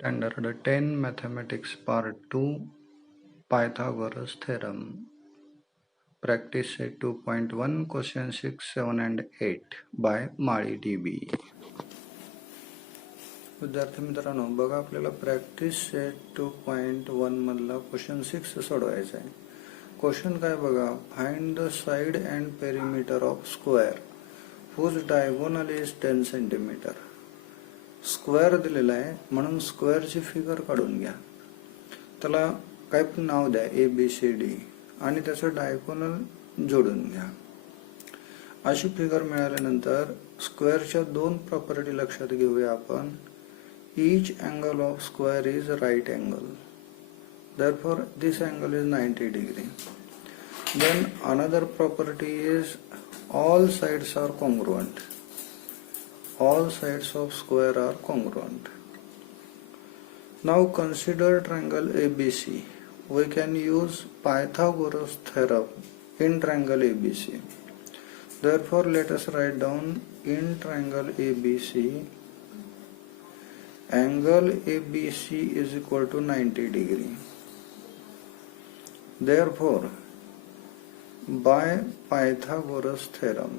Standard 10 Mathematics Part 2 Pythagoras Theorem Practice Set 2.1 Question 6, 7 and 8 by Mali DB. विद्यार्थी मित्रांनो बघा आपल्याला प्रॅक्टिस सेट 2.1 मधला क्वेश्चन 6 सोडवायचा आहे. क्वेश्चन काय बघा, find the side and perimeter of square whose diagonal is 10 centimetre. Square दिलेला आहे म्हणून स्क्वेअरची फिगर काढून घ्या. त्याला काय पण नाव द्या ABCD आणि त्याचं डायगोनल जोडून घ्या. अशी फिगर मिळाल्यानंतर स्क्वेअरच्या दोन प्रॉपर्टी लक्षात घेऊया आपण. Each angle of square is right angle. Therefore, this angle is 90 degree. Then another property is all sides are congruent. All sides of square are congruent. Now consider triangle ABC. We can use Pythagoras theorem in triangle ABC. Therefore, let us write down in triangle ABC. Angle ABC is equal to 90 degree. Therefore, by Pythagoras theorem,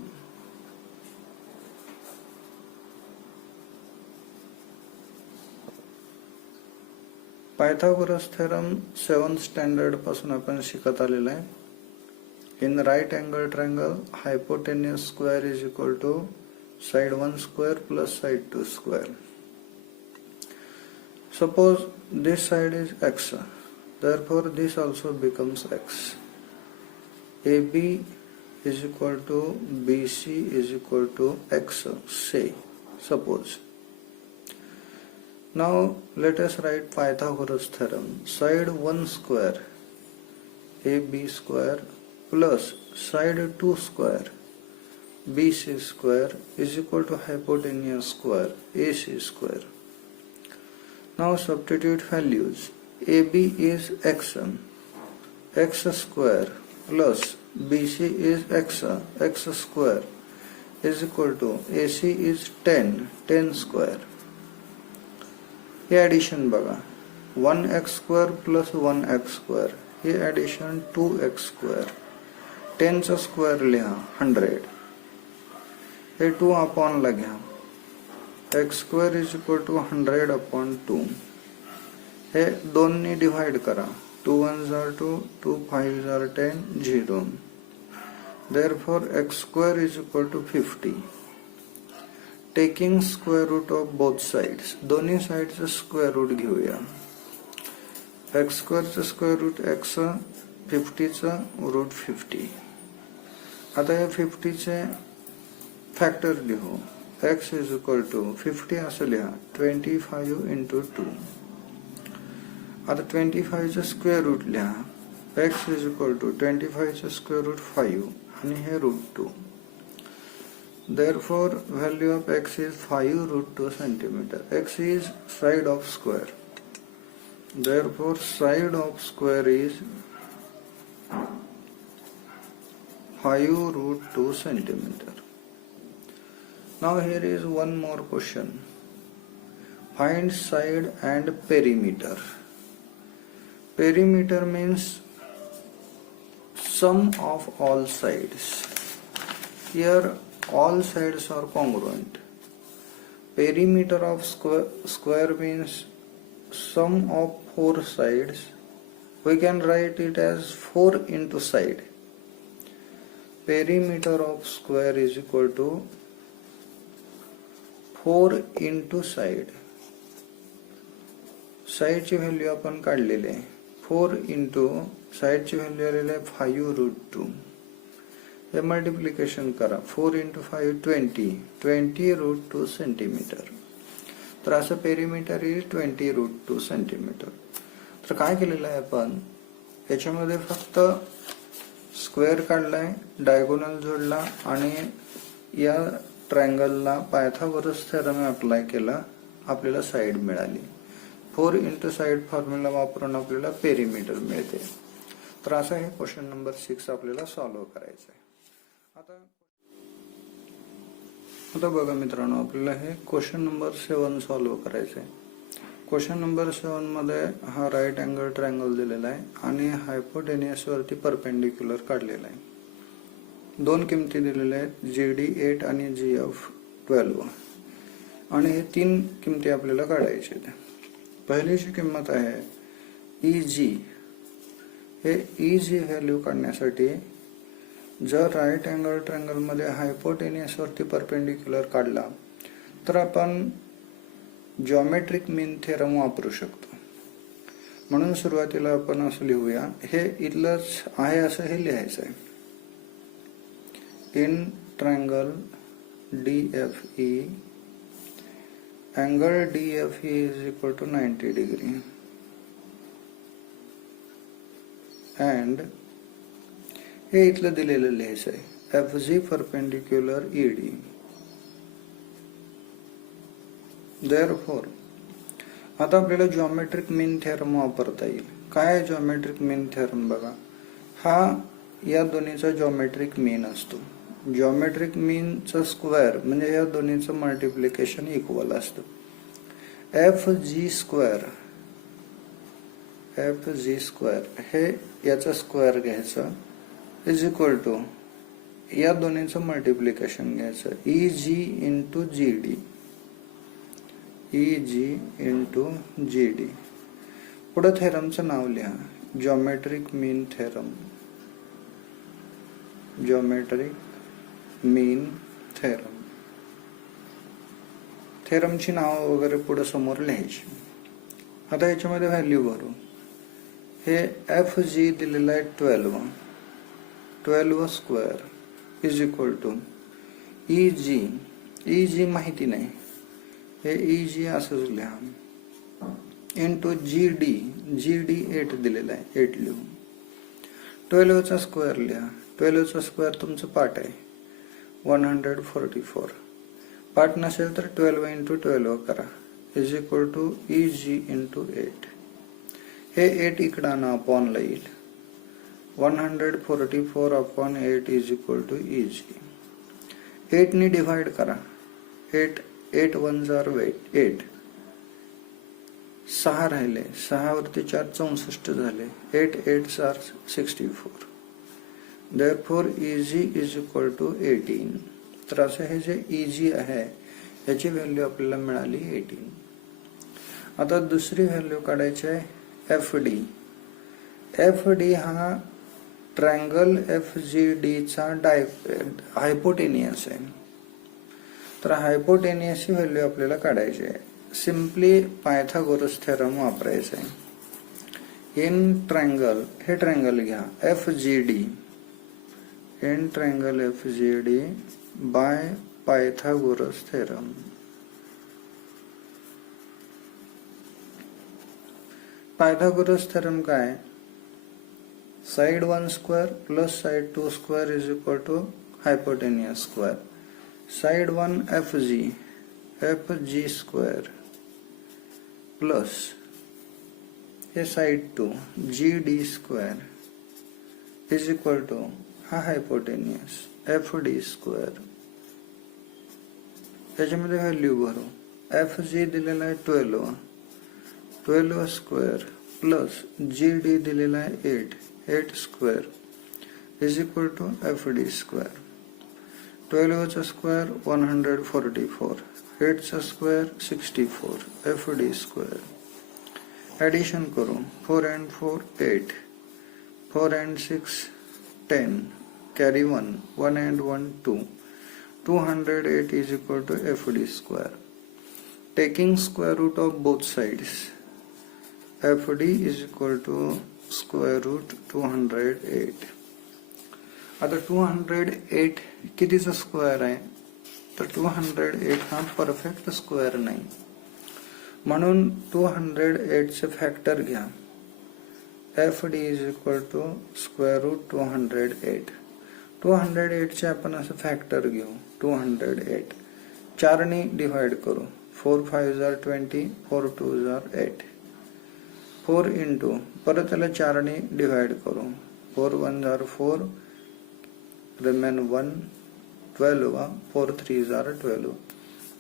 Pythagoras theorem 7th standard पासून आपण शिकत आलेला आहे. In right angle triangle, hypotenuse square is equal to side 1 square plus side 2 square. Suppose this side is x, therefore this also becomes x. AB is equal to BC is equal to x, say, suppose. Now let us write Pythagoras theorem. Side 1 square AB square plus side 2 square BC square is equal to hypotenuse square AC square. Now substitute values. AB is x square plus BC is x square is equal to AC is 10 square. हे addition बघा, 1x square plus 1x square, हे addition 2x square. 10 चा square लिहा 100, हे 2 upon ला घ्या. x square is equal to 100 upon 2. हे 2 ने डिवाइड करा. 2 1s are 2, 2 5s are 10, 0. Therefore x square is equal to 50. Taking square root of both sides, दोन्ही sides square root घेऊया. x square चा square root x, 50 चा root 50. आता या 50 चे फॅक्टर लिहू. x is equal to 50 असं लिहा 25 into 2. आता 25 चा स्क्वेअर रूट लिहा. x is equal to 25 चा स्क्वेअर रूट 5 आणि हे route 2. Therefore, value of x is 5 root 2 centimeter. x is side of square. Therefore, side of square is 5 root 2 centimeter. Now here is one more question. Find side and perimeter. Perimeter means sum of all sides. Here all sides are congruent. Perimeter of square means sum of 4 sides. We can write it as 4 into side. Perimeter of square is equal to 4 into side. साइडची value आपण काढलेली आहे. 4 into साइडची value आलेली आहे 5 root 2. हे multiplication करा. 4 into 5 20 root 2 centimetre. तर असं perimeter is 20 root 2 centimetre. तर काय केलेलं आहे आपण, याच्यामध्ये फक्त स्क्वेअर काढलाय, डायगोनल जोडला आणि या ट्रायंगलला पायथागोरस थेरम अप्लाय केला, आपल्याला साइड मिळाली. 4 into साइड फॉर्म्युला वापरून आपल्याला पेरिमीटर मिळते. तर असं हे क्वेश्चन नंबर 6 आपल्याला सॉल्व्ह करायचं आहे. आता बघा मित्रांनो, आपल्याला हे क्वेश्चन नंबर 7 सॉल्व्ह करायचं आहे. क्वेश्चन नंबर 7 मध्ये हा राईट अँगल ट्रायंगल दिलेला आहे आणि हायपोटेनियस वरती परपेंडिक्युलर काढलेला आहे. दोन किमती दिलेल्या आहेत, GD 8 आणि GF 12 आणि हे तीन किमती आपल्याला काढायच्या आहेत. पहिलीची किंमत आहे EG. हे EG व्हॅल्यू काढण्यासाठी जर राईट अँगल ट्रायंगल मध्ये हायपोटेनियस वरती परपेंडिक्युलर काढला तर आपण जॉमेट्रिक मीन थेरम वापरू शकतो. म्हणून सुरुवातीला आपण असं लिहूया, हे इथलंच आहे असं हे लिहायचं आहे. In triangle DFE angle DFE is equal to 90 degree and हे इथलं दिलेलं लिहायचं आहे FG परपेंडिक्युलर ED. Therefore, आता आपल्याला जॉमेट्रिक मीन थेरम वापरता येईल. काय आहे जॉमेट्रिक मीन थेरम बघा, हा या दोन्हीचा जॉमेट्रिक मीन असतो. जॉमेट्रिक मीनचा स्क्वेअर म्हणजे या दोन्हीचं मल्टिप्लिकेशन इक्वल असतं. FG स्क्वेअर हे याचा स्क्वेअर घ्यायचं इज इक्वल टू या दोन्हीचं मल्टिप्लिकेशन घ्यायचं EG into GD. EG into GD. पुढे थेरमचं नाव लिहा, जॉमेट्रिक मीन थेरम. जॉमेट्रिक मीन थेरम. थेरमची नाव वगैरे पुढे समोर लिहायची. आता याच्यामध्ये व्हॅल्यू भरू. हे FG दिलेलं आहे 12 square is equal to EG माहिती नाही, हे EG असंच लिहा इंटू GD 8 दिलेला आहे, 8 लिहू. 12 चा स्क्वेअर लिहा. 12 चा स्क्वेअर तुमचं पाठ आहे 144. पाठ नसेल तर 12 इंटू 12 करा is equal to EG into 8. हे 8 इकडं आणा, अपॉन ला येईल. 144 upon 8 is equal to EG. 8 ने डिवाइड करा. 8 1 जार 8. 6 राहिले, 6 वरती 4 64 झाले. 8 8 जार 64. Therefore EG is equal to 18. तर असं हे जे EG आहे याची व्हॅल्यू आपल्याला मिळाली 18. आता दुसरी व्हॅल्यू काढायची आहे FD हा ट्रायंगल FGD चा हायपोटेनियस आहे. तर हायपोटेनियसची व्हॅल्यू आपल्याला काढायची आहे. सिम्पली पायथागोरस थेरम वापरायचा आहे. इन ट्रायंगल, हे ट्रायंगल घ्या FGD. In triangle FGD by Pythagoras theorem. Pythagoras theorem काय, side 1 square plus side 2 square is equal to hypotenuse square. Side 1 FG square plus हे side 2 GD square is equal to हा hypotenuse FD square. याच्यामध्ये value भरू. FG दिलेला आहे 12 square plus GD दिलेला आहे 8 square is equal to FD square. 12 चा square 144, 8 चा स्क्वेअर 64 FD स्क्वेअर. ऍडिशन करू. 4 and 4 8, 4 and 6 10, carry 1 and 1 2. 208 is equal to FD square. Taking square root of both sides, FD is equal to square root 208. आता 208 कितीचा square आहे, तर 208 हा perfect square नाही, म्हणून 208 चे फॅक्टर घ्या. FD is equal to square root 208. 208 चे आपण असं फॅक्टर घेऊ. 208 4 ने डिवाइड करू. 4 5 जार 20, 4 2 जार 8. 4 इंटू परत त्याला 4 ने डिवाइड करू. 4 1 जार 4, रिमेन 1, 12, 4 3 जार 12.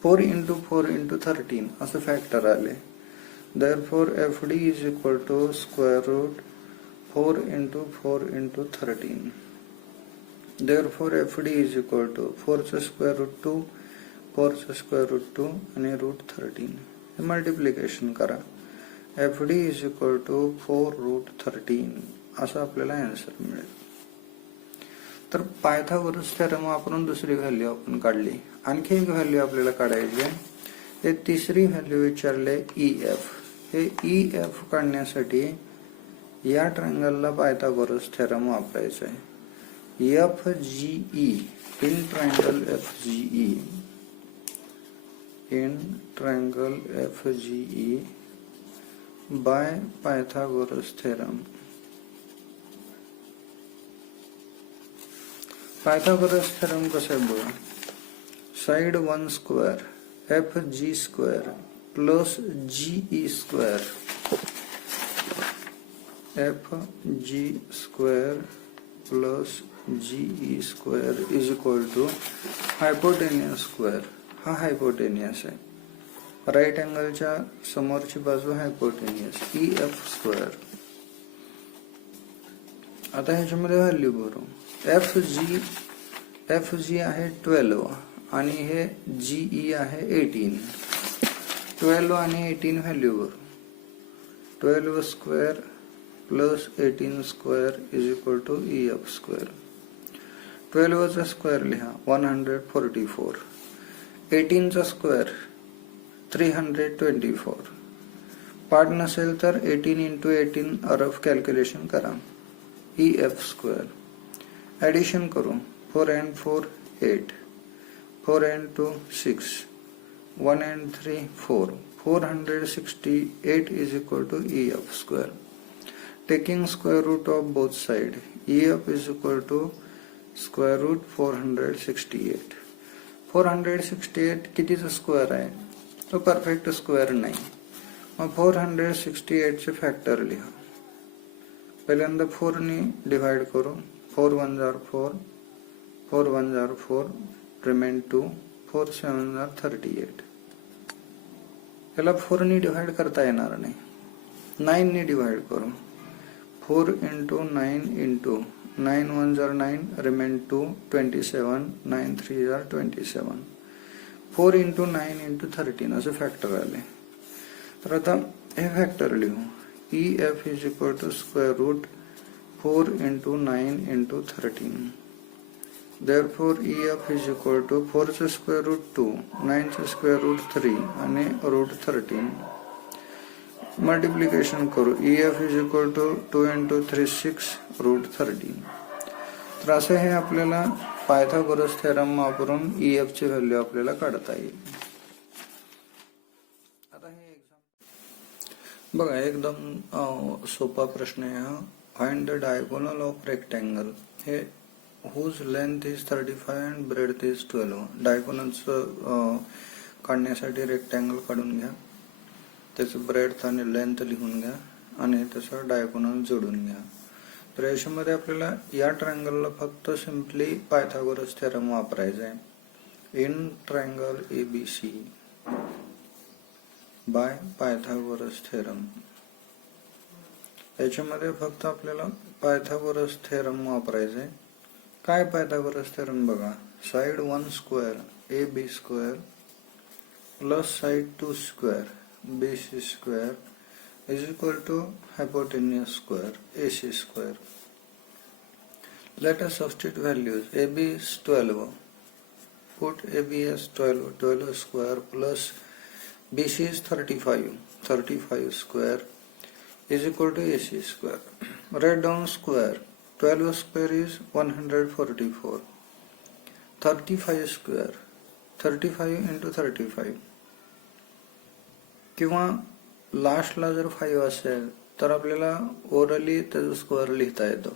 4 इंटू 4 इंटू 13 असं फॅक्टर आले. Therefore FD is equal to square root 4 into 4 into 13. Therefore FD is equal to 4 चा square root 2, 4 चा square root 2 आणि root 13. हे मल्टिप्लिकेशन करा. FD is equal to 4 root 13 असा आपल्याला आन्सर मिळेल. तर पायथागोरस थेरम वापरून दुसरी व्हॅल्यू आपण काढली. आणखी एक व्हॅल्यू आपल्याला काढायची आहे. ते तिसरी व्हॅल्यू विचारले EF. हे EF काढण्यासाठी या ट्रायंगलला पायथागोरस थेरम वापरायचा आहे. FGE in triangle FGE in triangle FGE by Pythagoras theorem. Pythagoras theorem कसं आहे बघा. Side 1 square FG square plus GE square FG square plus GE square is equal to hypotenuse square. हा hypotenuse आहे. Right अँगलच्या समोरची बाजू hypotenuse EF square. आता ह्याच्यामध्ये व्हॅल्यू भरू. FG आहे 12 आणि हे GE आहे 18. 12 आणि 18 व्हॅल्यू भरू. 12 square plus 18 square is equal to EF square. 12 चा स्क्वेअर लिहा 144. 18 चा स्क्वेअर 324. पार्ट नसेल तर 18 into 18 रफ कॅल्क्युलेशन करा. EF square. ऍडिशन करू. 4 and 4 8. 4 and 2 6. 1 and 3 4. 468 is equal to EF square. Taking square root of both sides, EF is equal to square root 468. 468 कितीचा square आहे? तो परफेक्ट स्क्वेअर नाही. मग 468 चे फॅक्टर लिहा. पहिल्यांदा 4 ने डिवाइड करू. 4 1 जार 4, 4 1 जार 4, रिमेन 2, 4 7 जार 38. याला 4 ने डिवाइड करता येणार नाही. 9 ने डिवाइड करू. 4 into 9 into 9 1 जार 9, रिमेन 2, 27, 9 3 जार 27. 4 into 9 into 13 असे फॅक्टर आले. तर आता हे फॅक्टर लिहू. EF is equal to square root 4 into 9 into 13. Therefore EF is equal to 4 चा square root 2, 9 चा square root 3 आणि root 13. मल्टिप्लिकेशन करू. EF is equal to 2 into 3 6 root 13. तर असं हे आपल्याला पायथागोरस थेरम वापरून EF ची व्हॅल्यू आपल्याला काढता येईल. आता हे एक्झाम बघा एकदम सोपा प्रश्न आहे हा. Find the diagonal of rectangle. हे whose length is 35 and breadth is 12. Diagonals काढण्यासाठी रेक्टँगल काढून घ्या. त्याचं ब्रेडथ आणि लेंथ लिहून घ्या आणि त्याचं डायगोनल जोडून घ्या. तर याच्यामध्ये आपल्याला या ट्रायंगलला फक्त सिम्पली पायथागोरस थेरम वापरायचा आहे. In triangle ABC by Pythagoras theorem. याच्यामध्ये फक्त आपल्याला पायथागोरस थेरम वापरायचा आहे. काय पायथागोरस थेरम बघा. Side 1 square AB square plus side 2 square BC square is equal to hypotenuse square AC square. Let us substitute values. AB is 12. Put AB as 12. 12 square plus BC is 35. 35 square is equal to AC square. Write down square. 12 square is 144. 35 square. 35 into 35. किंवा लास्टला जर 5 असेल तर आपल्याला orally त्याचं square लिहिता येतो.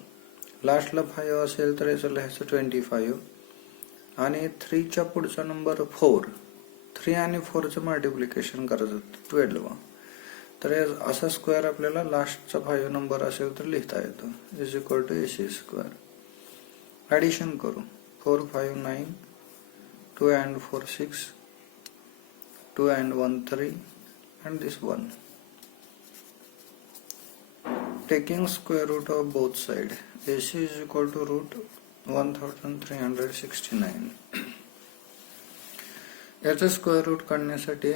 लास्टला 5 असेल तर याचं लिहायचं 25 आणि 3 च्या पुढचा नंबर 4. 3 आणि 4 चं मल्टिप्लिकेशन करायचं 12. तर असा स्क्वेअर आपल्याला लास्टचा 5 नंबर असेल तर लिहिता येतो. Is equal to AC square. Addition करू. 4 5 9, 2 and 4 6, 2 and 1 3 and this 1. taking square root of both side, AC is equal to root 1369. याचं स्क्वेअर रूट काढण्यासाठी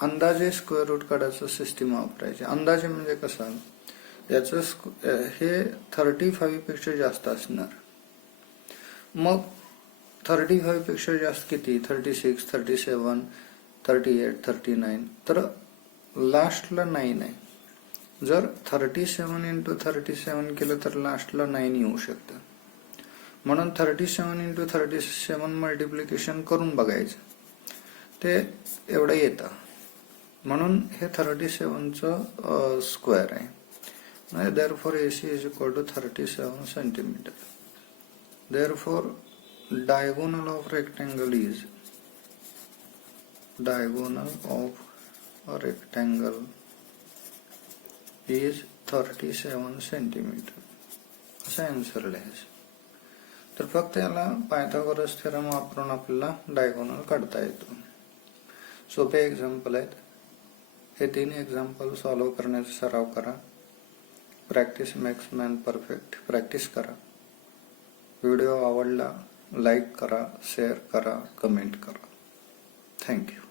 अंदाजे स्क्वेअर रूट काढायचं सिस्टीम वापरायची. अंदाजे म्हणजे कसं, याचं हे 35 पेक्षा जास्त असणार. मग 35 पेक्षा जास्त किती, 36, 37, 38, 39, तर लास्टला 9 आहे. जर 37 इंटू 37 केलं तर लास्टला 9 येऊ शकतं. म्हणून 37 इंटू 37 मल्टिप्लिकेशन करून बघायचं, ते एवढं येतं. म्हणून हे 37चं स्क्वेअर आहे. Therefore AC is equal to 37 centimeter. Therefore diagonal of rectangle is is 37 centimeter. असा आन्सर लिहायचं. तर फक्त याला पायथागोरस थेरम वापरून आपल्याला डायगोनल काढता येतो. सोपे एक्झाम्पल आहेत. हे 3 एक्झाम्पल सॉल्व्ह करण्याचा सराव करा. Practice makes man perfect. Practice करा. व्हिडिओ आवडला लाईक करा, शेअर करा, कमेंट करा. थँक्यू.